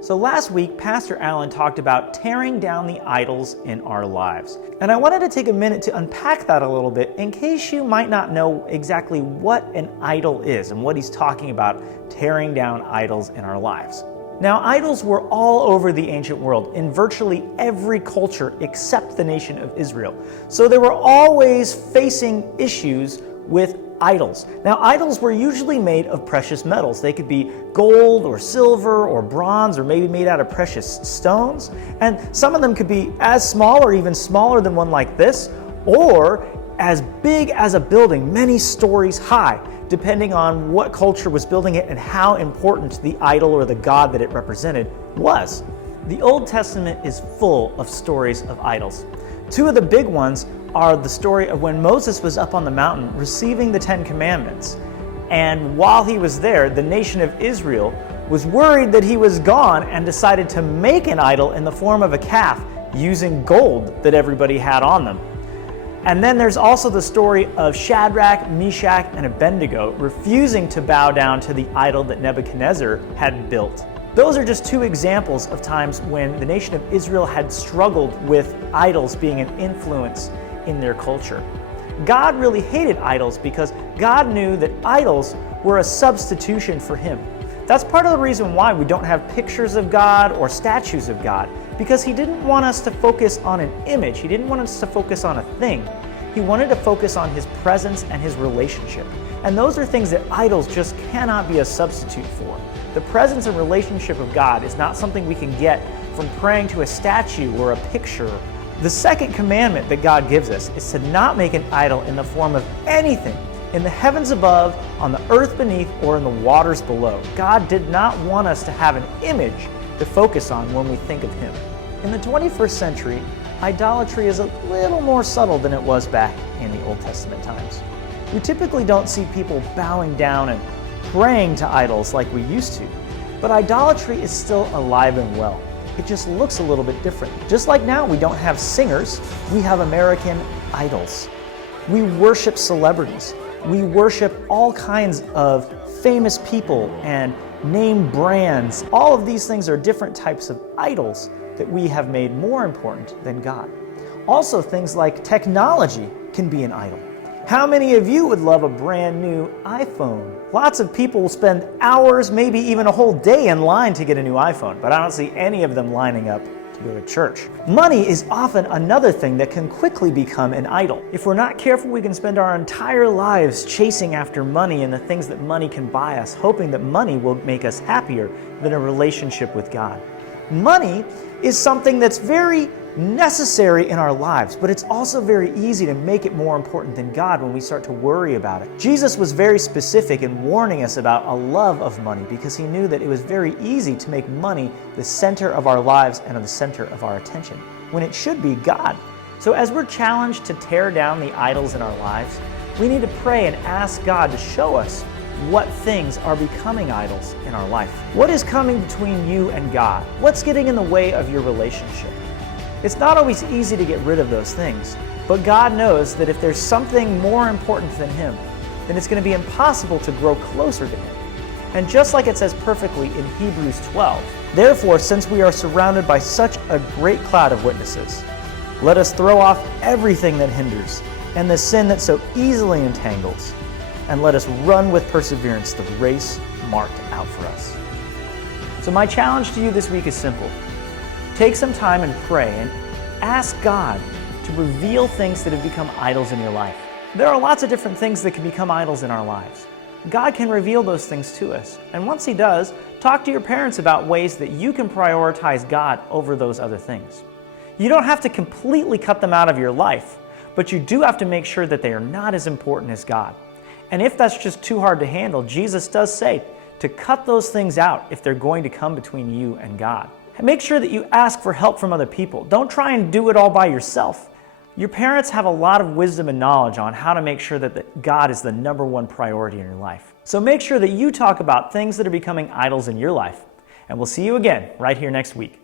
So last week, Pastor Allen talked about tearing down the idols in our lives. And I wanted to take a minute to unpack that a little bit in case you might not know exactly what an idol is and what he's talking about tearing down idols in our lives. Now, idols were all over the ancient world in virtually every culture except the nation of Israel. So they were always facing issues with idols. Now, idols were usually made of precious metals. They could be gold or silver or bronze or maybe made out of precious stones. And some of them could be as small or even smaller than one like this, or as big as a building, many stories high, depending on what culture was building it and how important the idol or the god that it represented was. The Old Testament is full of stories of idols. Two of the big ones are the story of when Moses was up on the mountain receiving the Ten Commandments. And while he was there, the nation of Israel was worried that he was gone and decided to make an idol in the form of a calf using gold that everybody had on them. And then there's also the story of Shadrach, Meshach, and Abednego refusing to bow down to the idol that Nebuchadnezzar had built. Those are just two examples of times when the nation of Israel had struggled with idols being an influence in their culture. God really hated idols because God knew that idols were a substitution for Him. That's part of the reason why we don't have pictures of God or statues of God, because He didn't want us to focus on an image. He didn't want us to focus on a thing. He wanted to focus on His presence and His relationship. And those are things that idols just cannot be a substitute for. The presence and relationship of God is not something we can get from praying to a statue or a picture. The second commandment that God gives us is to not make an idol in the form of anything in the heavens above, on the earth beneath, or in the waters below. God did not want us to have an image to focus on when we think of Him. In the 21st century, idolatry is a little more subtle than it was back in the Old Testament times. We typically don't see people bowing down and praying to idols like we used to, but idolatry is still alive and well. It just looks a little bit different. Just like now we don't have singers, we have American idols. We worship celebrities. We worship all kinds of famous people and name brands. All of these things are different types of idols that we have made more important than God. Also, things like technology can be an idol. How many of you would love a brand new iPhone? Lots of people will spend hours, maybe even a whole day in line to get a new iPhone, but I don't see any of them lining up to go to church. Money is often another thing that can quickly become an idol. If we're not careful, we can spend our entire lives chasing after money and the things that money can buy us, hoping that money will make us happier than a relationship with God. Money is something that's very necessary in our lives, but it's also very easy to make it more important than God when we start to worry about it. Jesus was very specific in warning us about a love of money because He knew that it was very easy to make money the center of our lives and the center of our attention, when it should be God. So as we're challenged to tear down the idols in our lives, we need to pray and ask God to show us what things are becoming idols in our life. What is coming between you and God? What's getting in the way of your relationship? It's not always easy to get rid of those things, but God knows that if there's something more important than Him, then it's going to be impossible to grow closer to Him. And just like it says perfectly in Hebrews 12, therefore, since we are surrounded by such a great cloud of witnesses, let us throw off everything that hinders and the sin that so easily entangles, and let us run with perseverance the race marked out for us. So my challenge to you this week is simple. Take some time and pray and ask God to reveal things that have become idols in your life. There are lots of different things that can become idols in our lives. God can reveal those things to us. And once He does, talk to your parents about ways that you can prioritize God over those other things. You don't have to completely cut them out of your life, but you do have to make sure that they are not as important as God. And if that's just too hard to handle, Jesus does say to cut those things out if they're going to come between you and God. And make sure that you ask for help from other people. Don't try and do it all by yourself. Your parents have a lot of wisdom and knowledge on how to make sure that God is the number one priority in your life. So make sure that you talk about things that are becoming idols in your life. And we'll see you again right here next week.